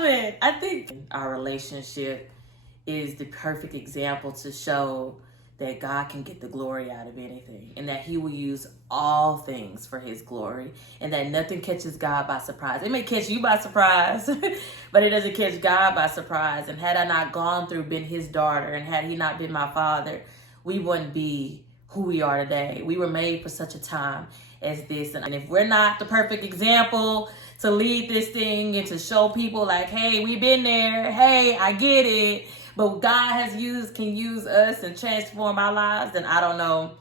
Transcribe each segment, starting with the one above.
love it. I think our relationship is the perfect example to show that God can get the glory out of anything and that he will use all things for his glory and that nothing catches God by surprise. It may catch you by surprise, but it doesn't catch God by surprise. And had I not gone through, been his daughter, and had he not been my father, we wouldn't be who we are today. We were made for such a time as this. And if we're not the perfect example to lead this thing and to show people like, hey, we've been there. Hey, I get it. But God can use us and transform our lives, then I don't know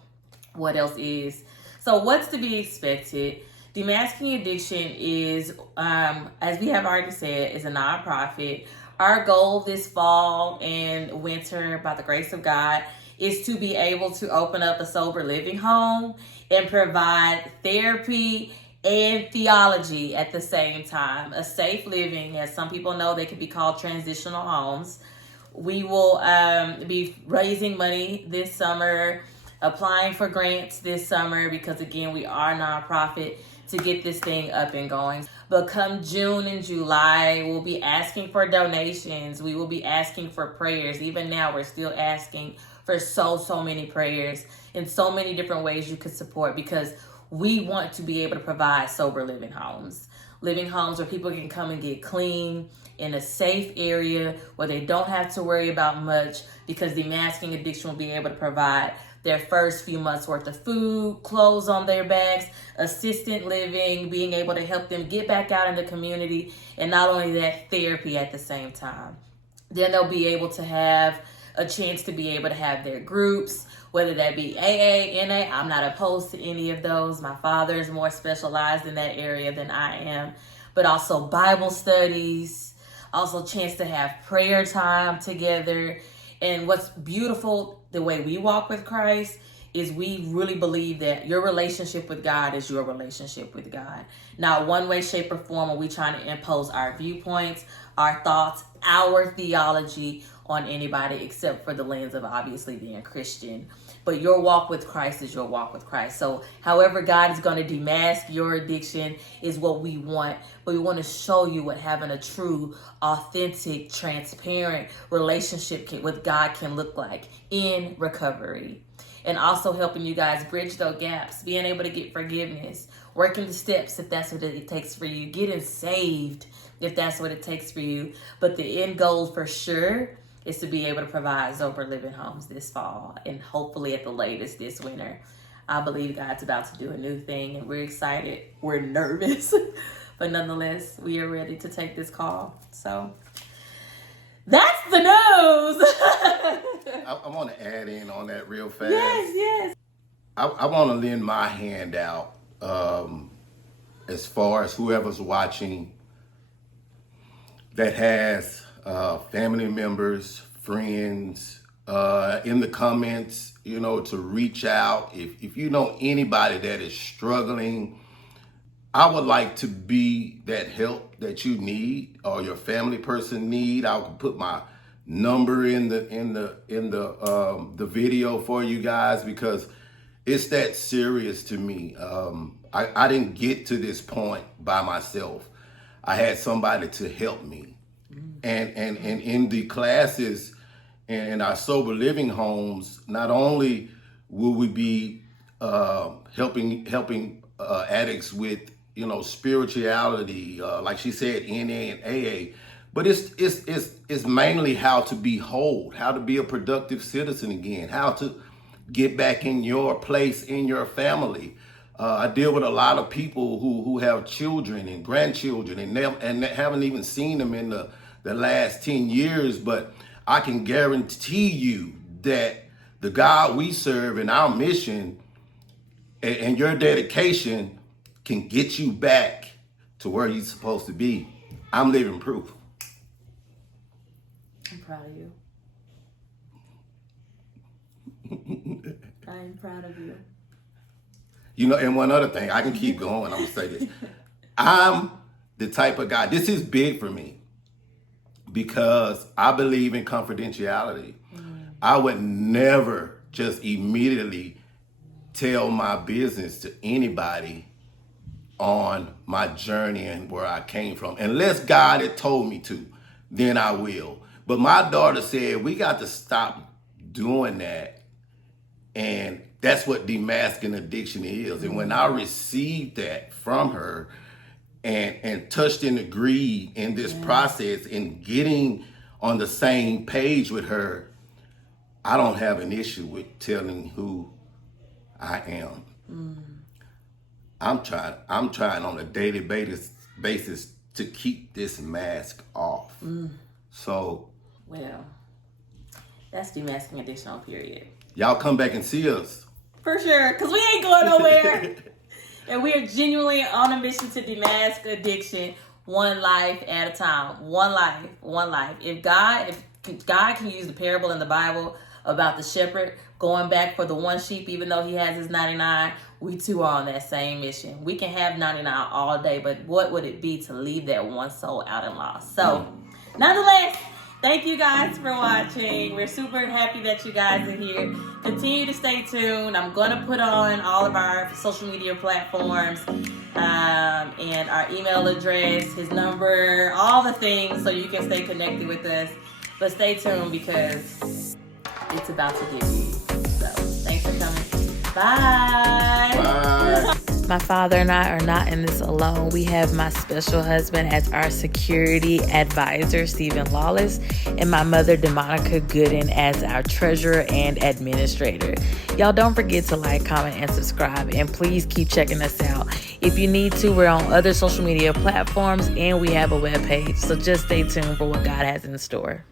what else is. So what's to be expected? DeMasking Addiction is, as we have already said, is a nonprofit. Our goal this fall and winter, by the grace of God, is to be able to open up a sober living home and provide therapy and theology at the same time. A safe living, as some people know, they can be called transitional homes. We will be raising money this summer, applying for grants this summer, because again, we are a nonprofit, to get this thing up and going. But come June and July, we'll be asking for donations. We will be asking for prayers. Even now, we're still asking for so many prayers in so many different ways you could support, because we want to be able to provide sober living homes where people can come and get clean in a safe area where they don't have to worry about much, because DeMasking Addiction will be able to provide their first few months worth of food, clothes on their backs, assisted living, being able to help them get back out in the community, and not only that, therapy at the same time. Then they'll be able to have a chance to be able to have their groups, whether that be AA, NA. I'm not opposed to any of those. My father is more specialized in that area than I am. But also Bible studies, also chance to have prayer time together. And what's beautiful, the way we walk with Christ, is we really believe that your relationship with God is your relationship with God. Not one way, shape, or form are we trying to impose our viewpoints, our thoughts, our theology on anybody, except for the lens of obviously being Christian. But your walk with Christ is your walk with Christ. So however God is going to demask your addiction is what we want. But we want to show you what having a true, authentic, transparent relationship with God can look like in recovery. And also helping you guys bridge those gaps, being able to get forgiveness, working the steps if that's what it takes for you, getting saved if that's what it takes for you. But the end goal for sure is to be able to provide sober living homes this fall, and hopefully at the latest this winter. I believe God's about to do a new thing, and we're excited. We're nervous, but nonetheless, we are ready to take this call. So that's the news. I want to add in on that real fast. Yes. I want to lend my hand out as far as whoever's watching that has family members, friends, in the comments, to reach out. If you know anybody that is struggling, I would like to be that help that you need or your family person need. I will put my number in the video for you guys, because it's that serious to me. I didn't get to this point by myself. I had somebody to help me. And in the classes and our sober living homes, not only will we be helping addicts with spirituality, like she said, NA and AA, but it's mainly how to be whole, how to be a productive citizen again, how to get back in your place in your family. I deal with a lot of people who have children and grandchildren and haven't even seen them in the last 10 years, but I can guarantee you that the God we serve and our mission and your dedication can get you back to where you're supposed to be. I'm living proof. I'm proud of you. I am proud of you. And one other thing, I can keep going. I'm gonna say this. I'm the type of guy, this is big for me, because I believe in confidentiality. I would never just immediately tell my business to anybody on my journey and where I came from. Unless God had told me to, then I will. But my daughter said, we got to stop doing that. And that's what demasking addiction is. And when I received that from her and touched and agreed in this process and getting on the same page with her, I don't have an issue with telling who I am. I'm trying on a daily basis to keep this mask off. So, well, that's demasking addiction on period. Y'all come back and see us. For sure, because we ain't going nowhere. And we are genuinely on a mission to demask addiction one life at a time. One life. If God can use the parable in the Bible about the shepherd going back for the one sheep, even though he has his 99, we too are on that same mission. We can have 99 all day, but what would it be to leave that one soul out and lost? So, nonetheless, thank you guys for watching. We're super happy that you guys are here. Continue to stay tuned. I'm going to put on all of our social media platforms and our email address, his number, all the things so you can stay connected with us. But stay tuned because it's about to get big. So thanks for coming. Bye. Bye. My father and I are not in this alone. We have my special husband as our security advisor, Stephen Lawless, and my mother, DeMonica Gooden, as our treasurer and administrator. Y'all don't forget to like, comment, and subscribe, and please keep checking us out. If you need to, we're on other social media platforms, and we have a webpage, so just stay tuned for what God has in store.